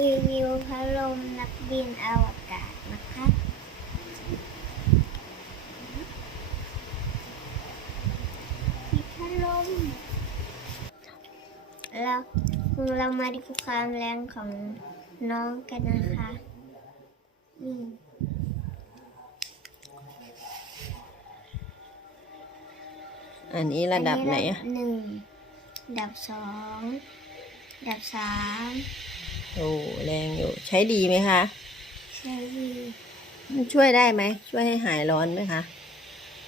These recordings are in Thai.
รีวิวพัดลมนักบินอวกาศนะคะ มีพัดลมเราเรามาดูความแรงของน้องกันนะคะนี่อันนี้ระดับไหนอัอะหนึ่งระดับสองระดับสาม โอ้แรงอยู่ใช้ดีไหมคะ ใช่ดี มันช่วยได้ไหม ช่วยให้หายร้อนไหมคะ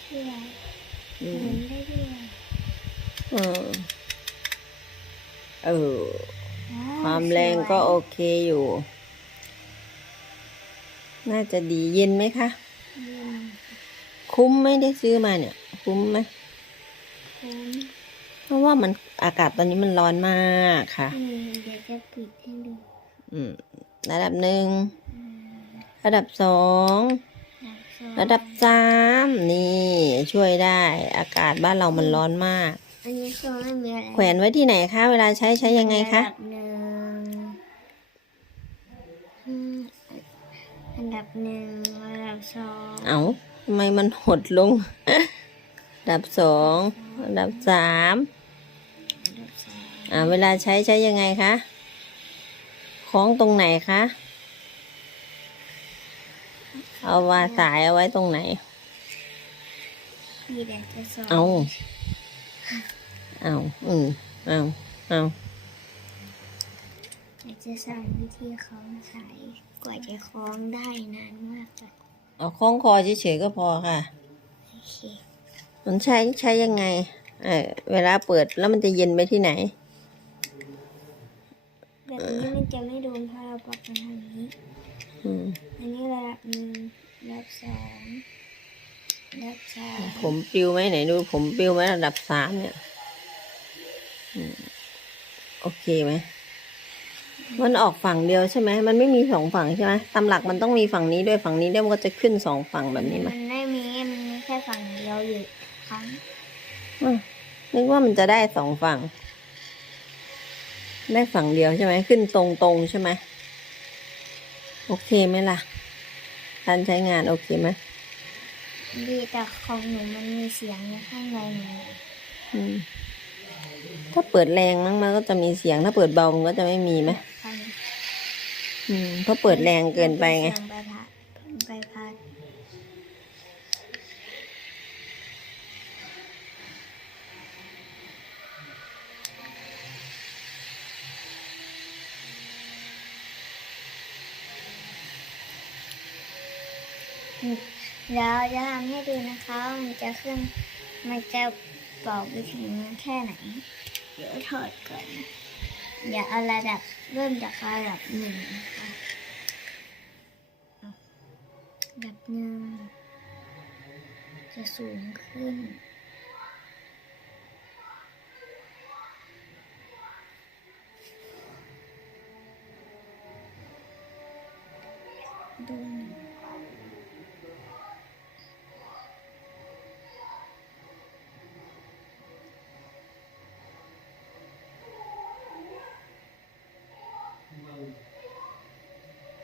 ช่วยอืหมมุนได้ด้วยเออเออความแรงก็โอเคอยู่ น่าจะดีเย็นไหมคะอืมคุ้มไหม่ได้ซื้อมาเนี่ย คุ้มไหมคุ้มเพราะว่ามันอากาศตอนนี้มันร้อนมากค่ะอืมเดี๋ยวจะปิดให้ดูอืม ระดับหนึ่งอืมระดับสองระดับสอง ระดับสามนี่ช่วยได้อากาศบ้านเรามันร้อนมาก อันนี้คือไม่มีอะไรแขวนไว้ที่ไหนคะ เวลาใช้ใช้ยังไงคะอันดับหนึ่งอืมอันดับหนึ่งอันดับสองเอาทำไมมันหดลง ระดับสองระดับสามอันดับสาม อ่าเวลาใช้ใช้ยังไงคะค ล้องตรงไหนคะ เอาวาสายเอาไว้ตรงไหน มีแต่จะสอนเอา เอาอืมเอาเอาอยากจะสอนวิธีคล้องสาย กว่าจะคล้องได้นานมากเลยเอาคล้องคอเฉยๆก็พอค่ะ โอเค มันใช้ใช้ยังไง เออเวลาเปิดแล้วมันจะเย็นไปที่ไหน แบบนี้มันจะไม่โดนเพราะเราปรับมาทางนี้ อืมอันนี้ระดับหนึ่งระดับสองระดับสามผมปลิวไหมไหนดู ผมปลิวไหมระดับสามเนี่ยอืมโอเคไหมมันออกฝั่งเดียวใช่ไหม มันไม่มีสองฝั่งใช่ไหมตามหลักมันต้องมีฝั่งนี้ด้วยฝั่งนี้ด้วยมันก็จะขึ้นสองฝั่งแบบนี้ไหมมันไม่มี มันมีแค่ฝั่งเดียวอยู่ครั้งอืมนึกว่ามันจะได้สองฝั่ง ได้ฝั่งเดียวใช่ไหมขึ้นตรงๆใช่ไหมโอเคไหมล่ะการใช้งานโอเคไหมดีแต่ของหนูมันมีเสียงในข้างในหนูอืมถ้าเปิดแรงมั้งมันก็จะมีเสียงถ้าเปิดเบามันก็จะไม่มีไหมฟังอืมเพราะเปิดแรงเกินไปไง เสียใบพัดใบพัด แล้วจะทำให้ดูนะคะมันจะขึ้น มันจะบอกไปถึงแค่ไหน เดี๋ยวถอดก่อนอย่าเอาระดับเริ่มจากระดับหนึ่งนะคะระดับหนึ่งจะสูงขึ้น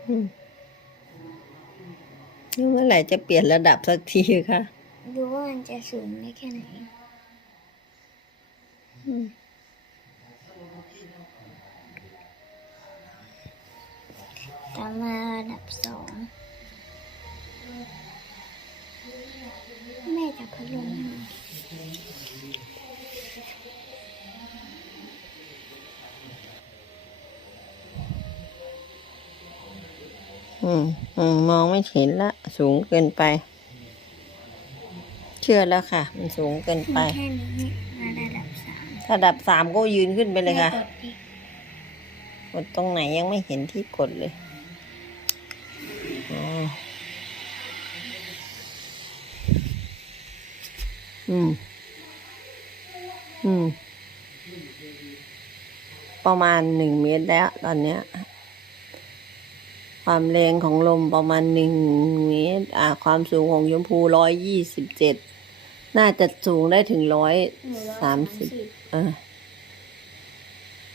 นี่เมื่อไหร่จะเปลี่ยนระดับสักทีคะดูว่ามันจะสูงได้แค่ไหนอืมต่อมาระดับสอง อืมอืมมองไม่เห็นละ สูงเกินไป เชื่อแล้วค่ะ มันสูงเกินไป แค่นี้มาระดับสามระดับสามก็ยืนขึ้นไปเลยค่ะแม่กดดิกดตรงไหนยังไม่เห็นที่กดเลยอ๋ออืม อืม ประมาณหนึ่งเมตรแล้วตอนเนี้ย ความแรงของลมประมาณหนึ่งเมตร อ่า ความสูงของยมพูร้อยยี่สิบเจ็ด น่าจะสูงได้ถึงร้อยหนูร้อยสามสิบอ่า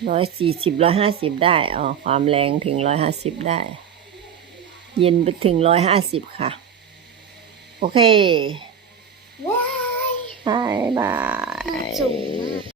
ร้อยสี่สิบร้อยห้าสิบได้ อ๋อ ความแรงถึงร้อยห้าสิบได้ เย็นไปถึงร้อยห้าสิบค่ะ โอเคว้ายบายบายสูงมาก